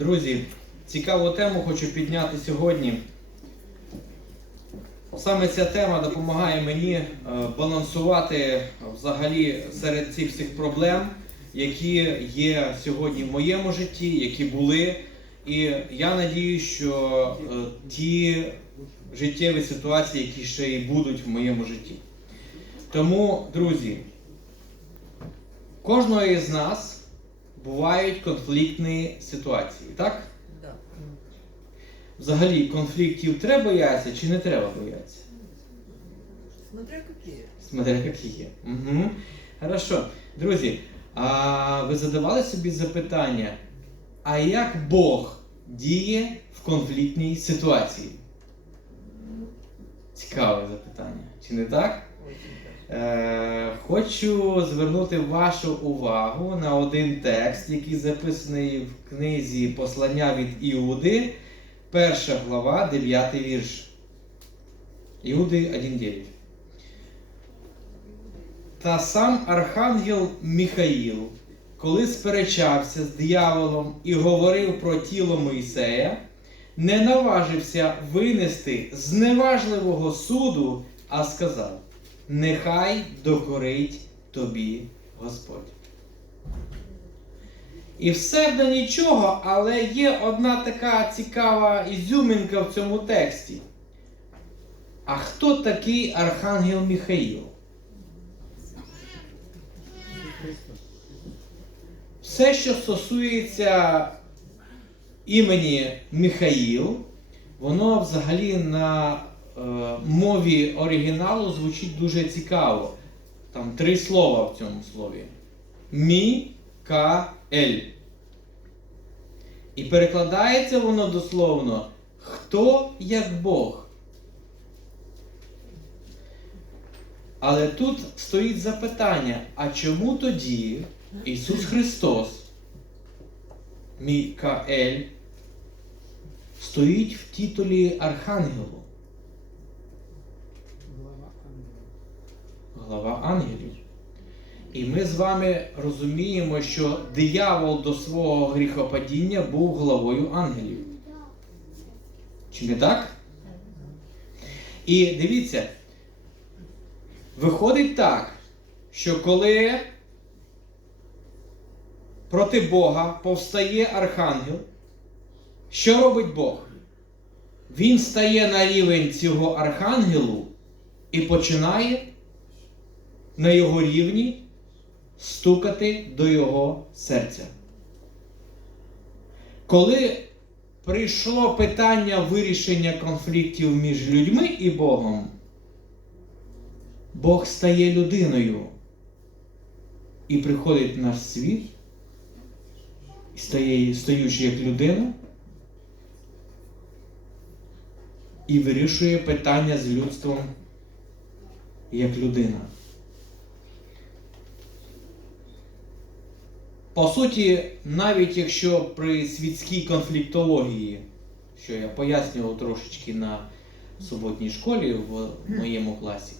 Друзі, цікаву тему хочу підняти сьогодні. Саме ця тема допомагає мені е, балансувати взагалі серед цих всіх проблем, які є сьогодні в моєму житті, які були. І я надію, що е, ті життєві ситуації, які ще і будуть в моєму житті. Тому, друзі, кожного із нас бувають конфліктні ситуації, так? Да. Взагалі конфліктів треба боятися чи не треба боятися? Смотря какие. Смотря які є. Угу. Хорошо. Друзі, а ви задавали собі запитання, а як Бог діє в конфліктній ситуації? Цікаве запитання. Чи не так? Е, хочу звернути вашу увагу на один текст, який записаний в книзі Послання від Іуди, перша глава, 9 вірш. Іуди 1.9. Та сам архангел Міхаїл, коли сперечався з дияволом і говорив про тіло Моїсея, не наважився винести зневажливого суду, а сказав: Нехай докорить тобі Господь. І все до нічого, але є одна така цікава ізюмінка в цьому тексті. А хто такий Архангел Міхаїл? Все, що стосується імені Міхаїл, воно взагалі на мові оригіналу звучить дуже цікаво. Там три слова в цьому слові. Мі, ка, ель. І перекладається воно дословно Хто як Бог. Але тут стоїть запитання: а чому тоді Ісус Христос, Мікаель, стоїть в титулі Архангелу, глава ангелів? І ми з вами розуміємо, що диявол до свого гріхопадіння був главою ангелів. Чи не так? І дивіться, виходить так, що коли проти Бога повстає архангел, що робить Бог? Він стає на рівень цього архангелу і починає на його рівні стукати до його серця. Коли прийшло питання вирішення конфліктів між людьми і Богом, Бог стає людиною і приходить в наш світ, стає стаючи як людина, і вирішує питання з людством як людина. По суті, навіть якщо при світській конфліктології, що я пояснював трошечки на суботній школі в моєму класі,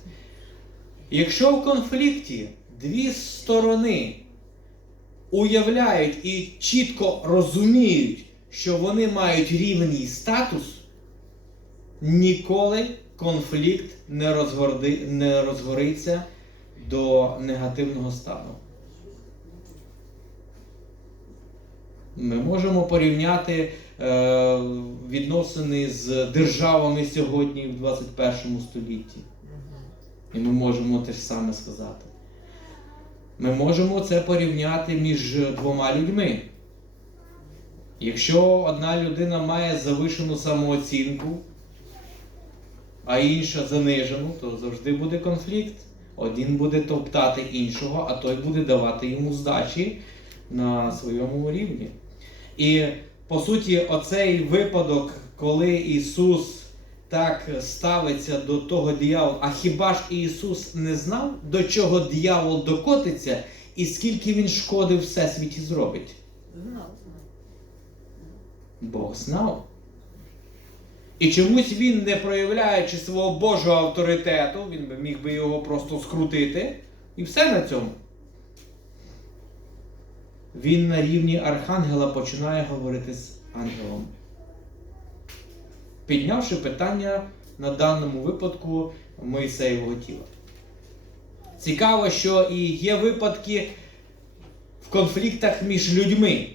якщо в конфлікті дві сторони уявляють і чітко розуміють, що вони мають рівний статус, ніколи конфлікт не, розгорди, не розгориться до негативного стану. Ми можемо порівняти е, відносини з державами сьогодні в 21 столітті. І ми можемо те ж саме сказати. Ми можемо це порівняти між двома людьми. Якщо одна людина має завишену самооцінку, а інша занижену, то завжди буде конфлікт. Один буде топтати іншого, а той буде давати йому здачі на своєму рівні. І по суті, оцей випадок, коли Ісус так ставиться до того диявола, а хіба ж Ісус не знав, до чого диявол докотиться і скільки він шкоди всесвіті зробить? Знал. Бог знав. І чомусь він, не проявляючи свого Божого авторитету, він би міг би його просто скрутити, і все на цьому. Він на рівні архангела починає говорити з ангелом, піднявши питання на даному випадку Моїсеєвого тіла. Цікаво, що і є випадки в конфліктах між людьми,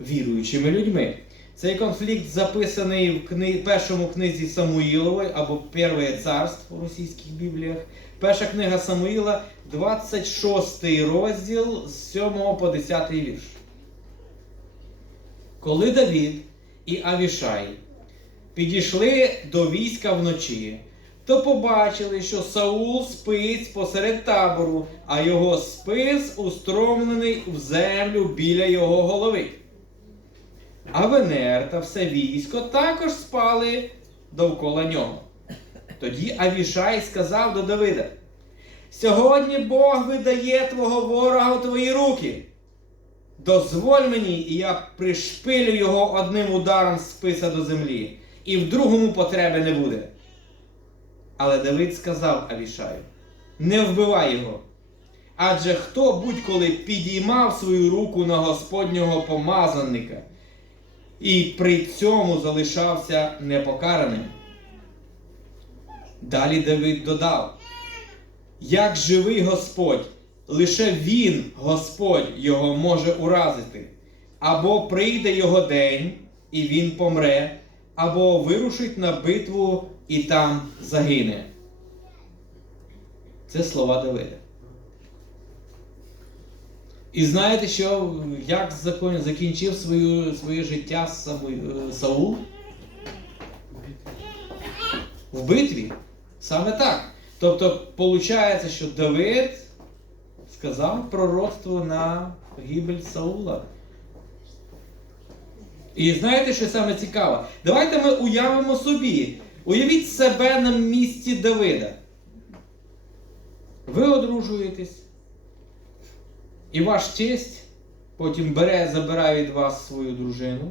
віруючими людьми. Цей конфлікт записаний в кни... першому книзі Самуїлової або Перше царство в російських бібліях. Перша книга Самуїла, 26 розділ з 7 по 10 вірш. Коли Давід і Авішай підійшли до війська вночі, то побачили, що Саул спить посеред табору, а його спис устромлений в землю біля його голови. А Венер та все військо також спали довкола нього. Тоді Авішай сказав до Давида: Сьогодні Бог видає твого ворога у твої руки. Дозволь мені, і я пришпилю його одним ударом списа до землі, і в другому потреби не буде. Але Давид сказав Авішаю: Не вбивай його. Адже хто будь-коли підіймав свою руку на Господнього помазанника і при цьому залишався непокараним. Далі Давид додав: Як живий Господь, лише Він, Господь, його може уразити, або прийде його день, і він помре, або вирушить на битву і там загине. Це слова Давида. І знаєте, що як закінчив свою, своє життя е, Саул? В битві. Саме так. Тобто, виходить, що Давид сказав пророцтво на гибель Саула. І знаєте, що саме цікаве? Давайте ми уявимо собі. Уявіть себе на місці Давида. Ви одружуєтесь. І ваш честь потім бере, забирає від вас свою дружину,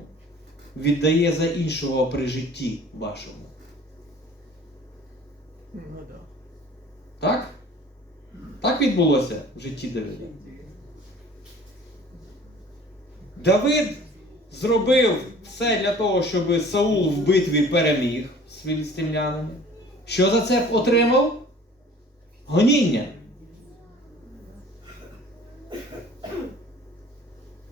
віддає за іншого при житті вашому. Ну да. Так? Так відбулося в житті Давида. Давид зробив все для того, щоб Саул в битві переміг з філістимлянами. Що за це отримав? Гоніння.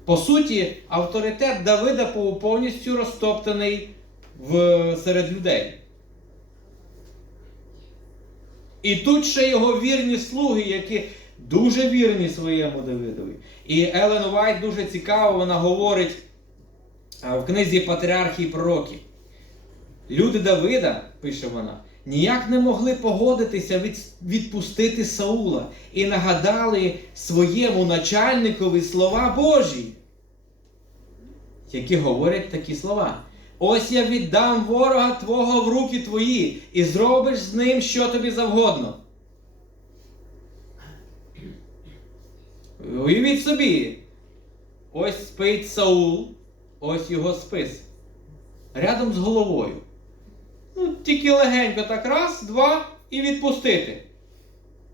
По суті, авторитет Давида був повністю розтоптаний в, серед людей. І тут ще його вірні слуги, які дуже вірні своєму Давидові. І Елен Вайт дуже цікаво, вона говорить в книзі Патріархії пророків. Люди Давида, пише вона, ніяк не могли погодитися від, відпустити Саула і нагадали своєму начальникові слова Божі, які говорять такі слова. Ось я віддам ворога твого в руки твої, і зробиш з ним що тобі завгодно. Уявіть собі, ось спить Саул, ось його спис. Рядом з головою. Ну, тільки легенько так раз, два і відпустити.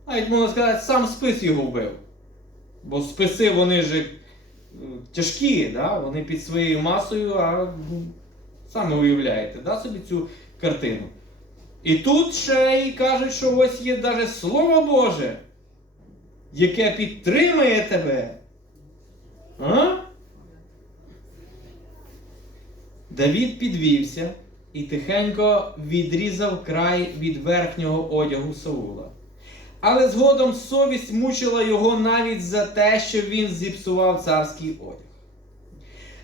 Навіть можна сказати, сам спис його вбив. Бо списи вони ж е, тяжкі, да? вони під своєю масою, а саме уявляєте, да, собі цю картину. І тут ще й кажуть, що ось є навіть Слово Боже, яке підтримує тебе. А? Давід підвівся і тихенько відрізав край від верхнього одягу Саула. Але згодом совість мучила його навіть за те, що він зіпсував царський одяг.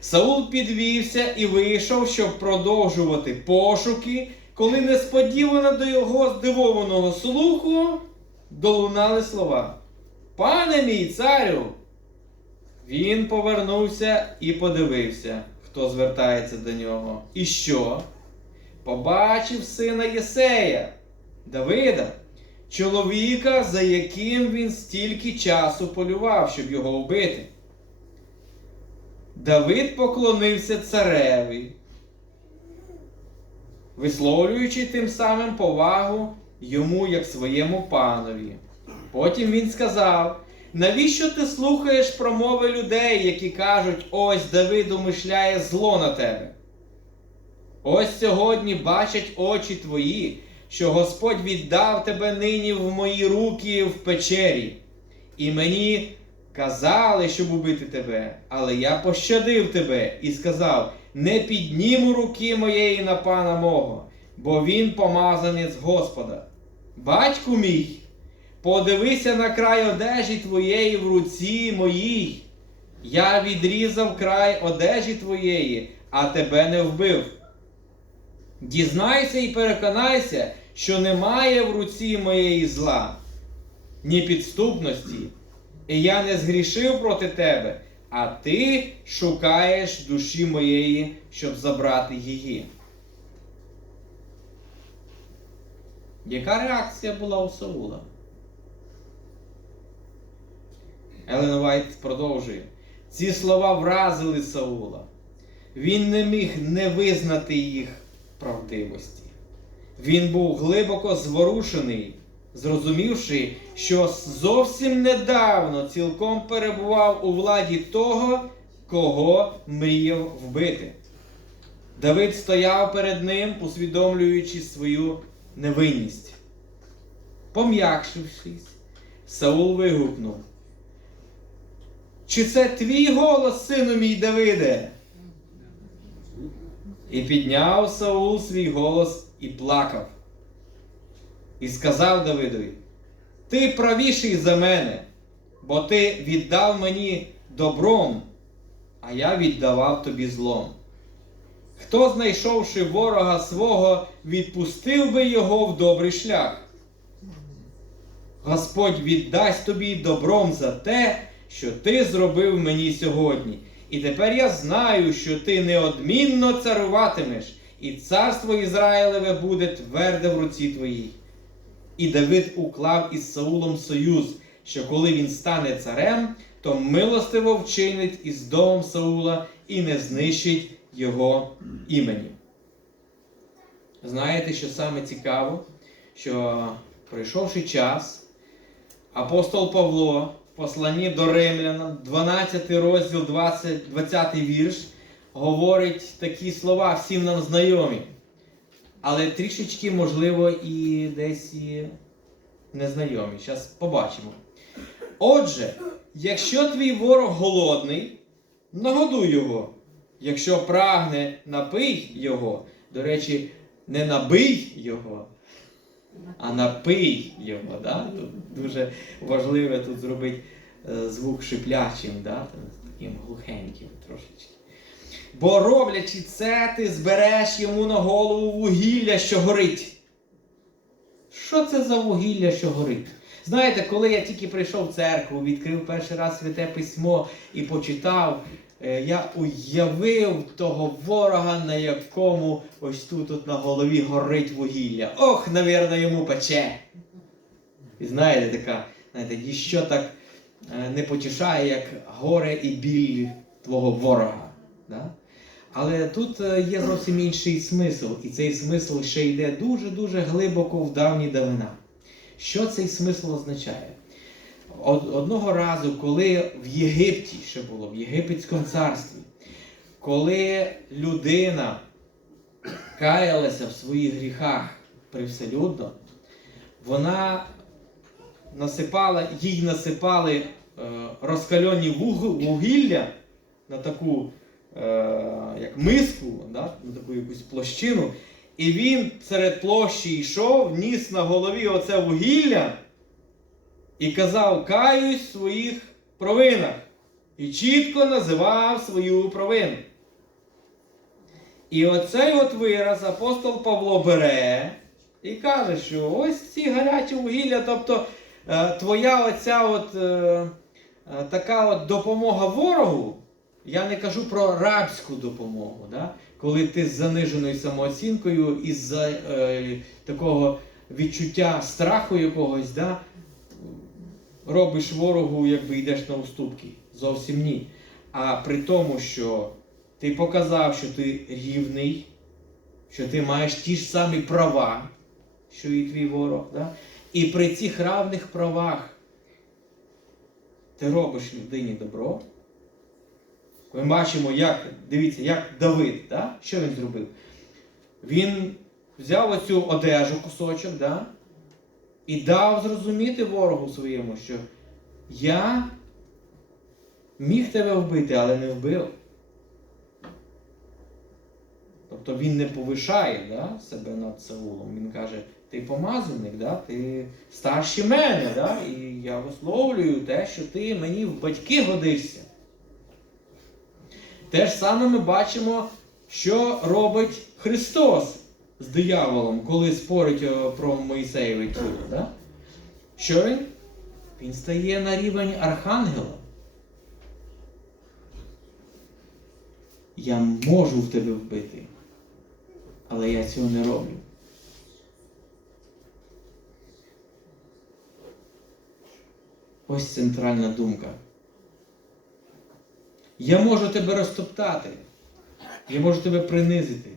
Саул підвівся і вийшов, щоб продовжувати пошуки, коли несподівано до його здивованого слуху долунали слова. Пане мій царю! Він повернувся і подивився, хто звертається до нього. І що? Побачив сина Єсея, Давида, чоловіка, за яким він стільки часу полював, щоб його вбити. Давид поклонився цареві, висловлюючи тим самим повагу йому як своєму панові. Потім він сказав: Навіщо ти слухаєш промови людей, які кажуть, ось Давид умишляє зло на тебе? Ось сьогодні бачать очі твої, що Господь віддав тебе нині в мої руки в печері. І мені казали, щоб убити тебе, але я пощадив тебе і сказав: не підніму руки моєї на пана мого, бо він помазанець Господа. Батьку мій, подивися на край одежі твоєї в руці моїй. Я відрізав край одежі твоєї, а тебе не вбив. Дізнайся і переконайся, що немає в руці моєї зла, ні підступності, і я не згрішив проти тебе, а ти шукаєш душі моєї, щоб забрати її. Яка реакція була у Саула? Елен Вайт продовжує. Ці слова вразили Саула. Він не міг не визнати їх правдивості. Він був глибоко зворушений, зрозумівши, що зовсім недавно цілком перебував у владі того, кого мріяв вбити. Давид стояв перед ним, усвідомлюючи свою невинність. Пом'якшившись, Саул вигукнув. Чи це твій голос, сину мій Давиде? І підняв Саул свій голос і плакав. І сказав Давидові: Ти правіший за мене, бо ти віддав мені добром, а я віддавав тобі злом. Хто, знайшовши ворога свого, відпустив би його в добрий шлях? Господь віддасть тобі добром за те, що ти зробив мені сьогодні. І тепер я знаю, що ти неодмінно царуватимеш, і царство Ізраїлеве буде тверде в руці твоїй. І Давид уклав із Саулом союз, що коли він стане царем, то милостиво вчинить із домом Саула і не знищить його імені. Знаєте, що саме цікаво, що пройшовши час, апостол Павло в посланні до Римлян, 12 розділ, 20, 20 вірш, говорить такі слова всім нам знайомі. Але трішечки, можливо, і десь і незнайомі. Зараз побачимо. Отже, якщо твій ворог голодний, нагодуй його. Якщо прагне, напий його. До речі, не набий його, а напий його. Да? Тут дуже важливо тут зробити е, звук шиплячим, да? таким глухеньким трошечки. Бо роблячи це, ти збереш йому на голову вугілля, що горить. Що це за вугілля, що горить? Знаєте, коли я тільки прийшов в церкву, відкрив перший раз святе письмо і почитав, е, я уявив того ворога, на якому ось тут от на голові горить вугілля. Ох, навірно, йому пече. І знаєте, така, знаєте, ніщо так е, не потішає, як горе і біль твого ворога. Да? Але тут е, є зовсім інший смисл, і цей смисл ще йде дуже-дуже глибоко в давні давина. Що цей смисл означає? Одного разу, коли в Єгипті ще було, в Єгипетському царстві, коли людина каялася в своїх гріхах привселюдно, вона насипала, їй насипали е, розкальоні вугілля на таку як миску, да, таку якусь площину, і він серед площі йшов, ніс на голові оце вугілля і казав: каюсь в своїх провинах. І чітко називав свою провину. І оцей от вираз апостол Павло бере і каже, що ось ці гарячі вугілля, тобто е, твоя оця от, е, е, така от допомога ворогу, я не кажу про рабську допомогу, да? коли ти з заниженою самооцінкою і з е, такого відчуття страху якогось, да? робиш ворогу, якби йдеш на уступки. Зовсім ні. А при тому, що ти показав, що ти рівний, що ти маєш ті ж самі права, що і твій ворог. Да? І при цих равних правах ти робиш людині добро. Ми бачимо, як, дивіться, як Давид, да? що він зробив? Він взяв оцю одежу, кусочок, да? і дав зрозуміти ворогу своєму, що я міг тебе вбити, але не вбив. Тобто він не повишає да, себе над Саулом. Він каже, ти помазаник, да, ти старший мене, да, і я висловлюю те, що ти мені в батьки годишся. Те ж саме ми бачимо, що робить Христос з дияволом, коли спорить про Моїсеєве тіло. Да? Що він? Він стає на рівень архангела. Я можу в тебе вбити, але я цього не роблю. Ось центральна думка. Я можу тебе розтоптати. Я можу тебе принизити.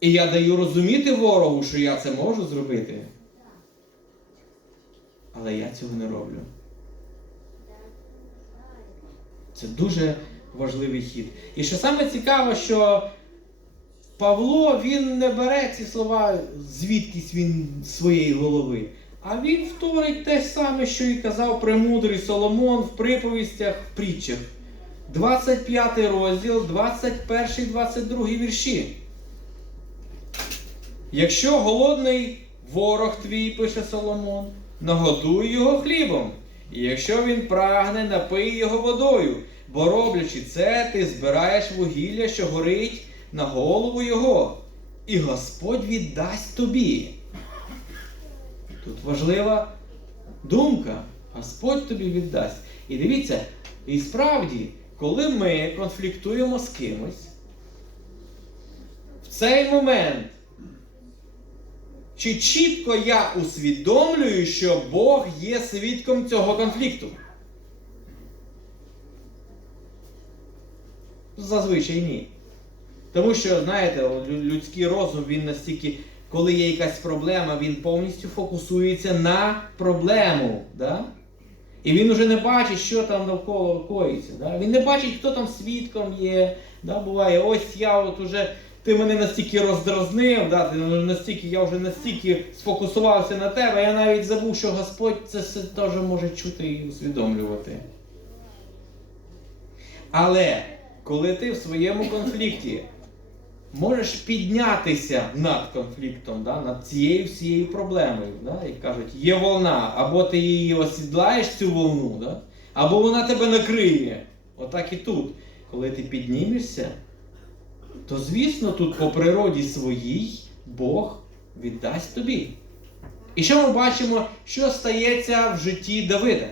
І я даю розуміти ворогу, що я це можу зробити. Але я цього не роблю. Це дуже важливий хід. І що саме цікаво, що Павло він не бере ці слова звідкись він своєї голови. А він вторить те ж саме, що і казав премудрий Соломон в приповістях, в притчах. 25 розділ, 21, 22 вірші. Якщо голодний ворог твій, пише Соломон, нагодуй його хлібом. І якщо він прагне, напий його водою, бо роблячи це, ти збираєш вугілля, що горить на голову його, і Господь віддасть тобі. Тут важлива думка. Господь тобі віддасть. І дивіться, і справді, коли ми конфліктуємо з кимось, в цей момент, чи чітко я усвідомлюю, що Бог є свідком цього конфлікту? Зазвичай ні. Тому що, знаєте, людський розум, він настільки, коли є якась проблема, він повністю фокусується на проблему. Да? І він уже не бачить, що там навколо коїться. Да? Він не бачить, хто там свідком є. Да? Буває, ось я от уже, ти мене настільки роздразнив, да? ти настільки, я вже настільки сфокусувався на тебе, я навіть забув, що Господь це все теж може чути і усвідомлювати. Але коли ти в своєму конфлікті можеш піднятися над конфліктом, да, над цією всією проблемою, да, як кажуть, є волна, або ти її осідлаєш цю волну, да, або вона тебе накриє. Отак і тут. Коли ти піднімешся, то звісно тут по природі своїй Бог віддасть тобі. І що ми бачимо, що стається в житті Давида?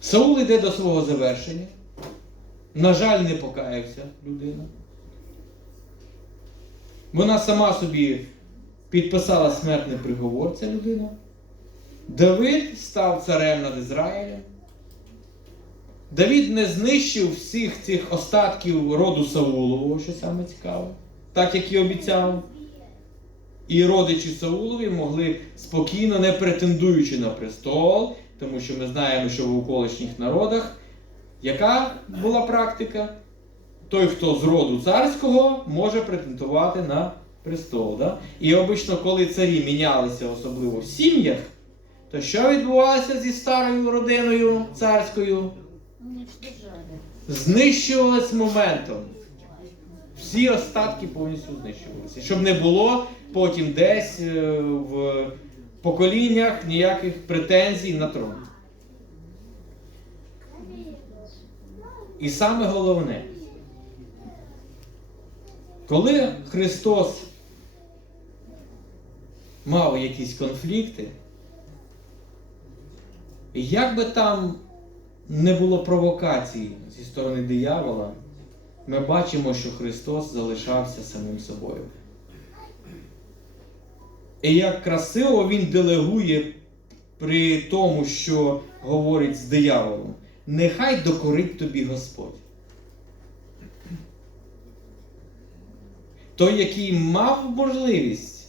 Саул йде до свого завершення. На жаль, не покаявся людина. Вона сама собі підписала смертний приговор, ця людина. Давид став царем над Ізраїлем. Давид не знищив всіх цих остатків роду Саулового, що саме цікаве, так як і обіцяв. І родичі Саулові могли спокійно, не претендуючи на престол, тому що ми знаємо, що в околишніх народах яка була практика? Той, хто з роду царського, може претендувати на престол. Да? І обично, коли царі мінялися, особливо в сім'ях, то що відбувалося зі старою родиною царською? Знищувалось моментом. Всі остатки повністю знищувалися. Щоб не було потім десь е, в поколіннях ніяких претензій на трон. І саме головне, коли Христос мав якісь конфлікти, як би там не було провокацій зі сторони диявола, ми бачимо, що Христос залишався самим собою. І як красиво Він делегує при тому, що говорить з дияволом. Нехай докорить тобі Господь. Той, який мав можливість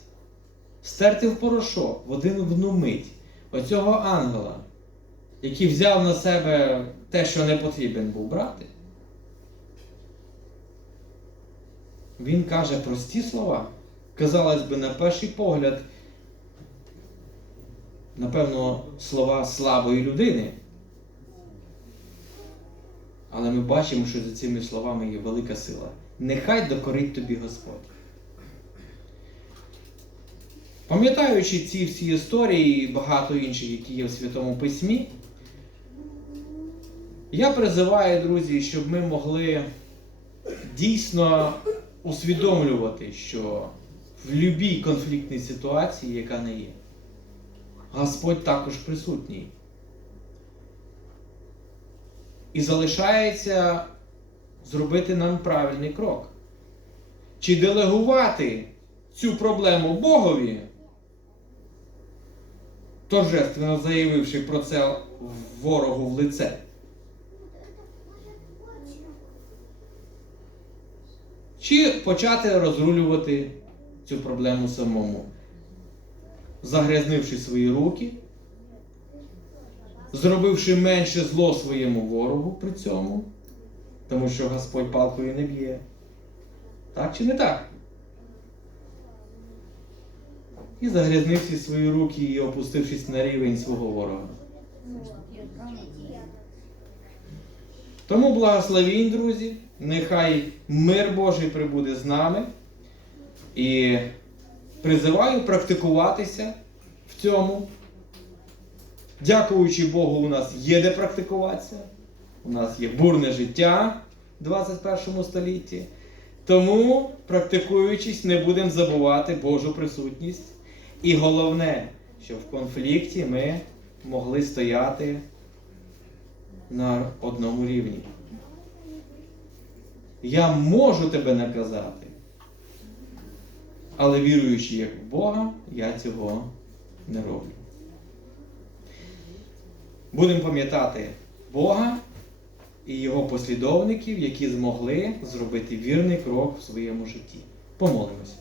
стерти в порошок в один одну мить оцього ангела, який взяв на себе те, що не потрібен був брати. Він каже прості слова. Казалось би, на перший погляд, напевно, слова слабої людини. Але ми бачимо, що за цими словами є велика сила. Нехай докорить тобі Господь. Пам'ятаючи ці всі історії і багато інших, які є в Святому Письмі, я призиваю, друзі, щоб ми могли дійсно усвідомлювати, що в будь-якій конфліктній ситуації, яка не є, Господь також присутній. І залишається зробити нам правильний крок. Чи делегувати цю проблему Богові, торжественно заявивши про це ворогу в лице. Чи почати розрулювати цю проблему самому, загрязнивши свої руки, зробивши менше зло своєму ворогу при цьому, тому що Господь палкою не б'є. Так чи не так? І загрязнивши свої руки і опустившись на рівень свого ворога. Тому благословінь, друзі, нехай мир Божий прибуде з нами. І призиваю практикуватися в цьому. Дякуючи Богу, у нас є де практикуватися. У нас є бурне життя в 21 столітті. Тому, практикуючись, не будемо забувати Божу присутність. І головне, що в конфлікті ми могли стояти на одному рівні. Я можу тебе наказати, але віруючи як в Бога, я цього не роблю. Будемо пам'ятати Бога і Його послідовників, які змогли зробити вірний крок в своєму житті. Помолимось.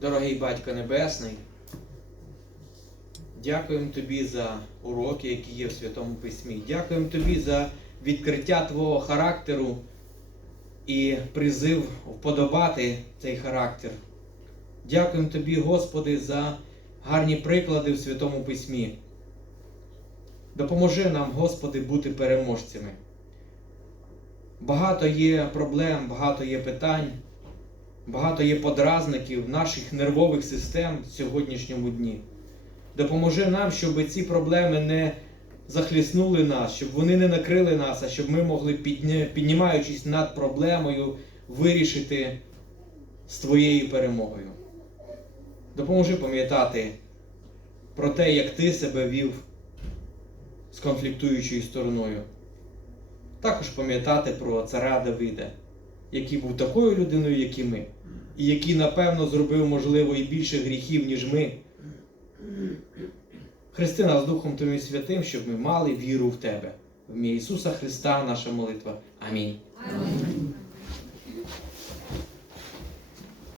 Дорогий Батько Небесний, дякуємо Тобі за уроки, які є в Святому Письмі. Дякуємо Тобі за відкриття Твого характеру і призив вподобати цей характер. Дякуємо Тобі, Господи, за гарні приклади в Святому Письмі. Допоможи нам, Господи, бути переможцями. Багато є проблем, багато є питань, багато є подразників наших нервових систем в сьогоднішньому дні. Допоможи нам, щоб ці проблеми не захліснули нас, щоб вони не накрили нас, а щоб ми могли, піднімаючись над проблемою, вирішити з Твоєю перемогою. Допоможи пам'ятати про те, як ти себе вів з конфліктуючою стороною. Також пам'ятати про царя Давида, який був такою людиною, як і ми, і який, напевно, зробив, можливо, і більше гріхів, ніж ми. Христи нас Духом Твоїм Святим, щоб ми мали віру в Тебе. В ім'я Ісуса Христа наша молитва. Амінь. Аминь.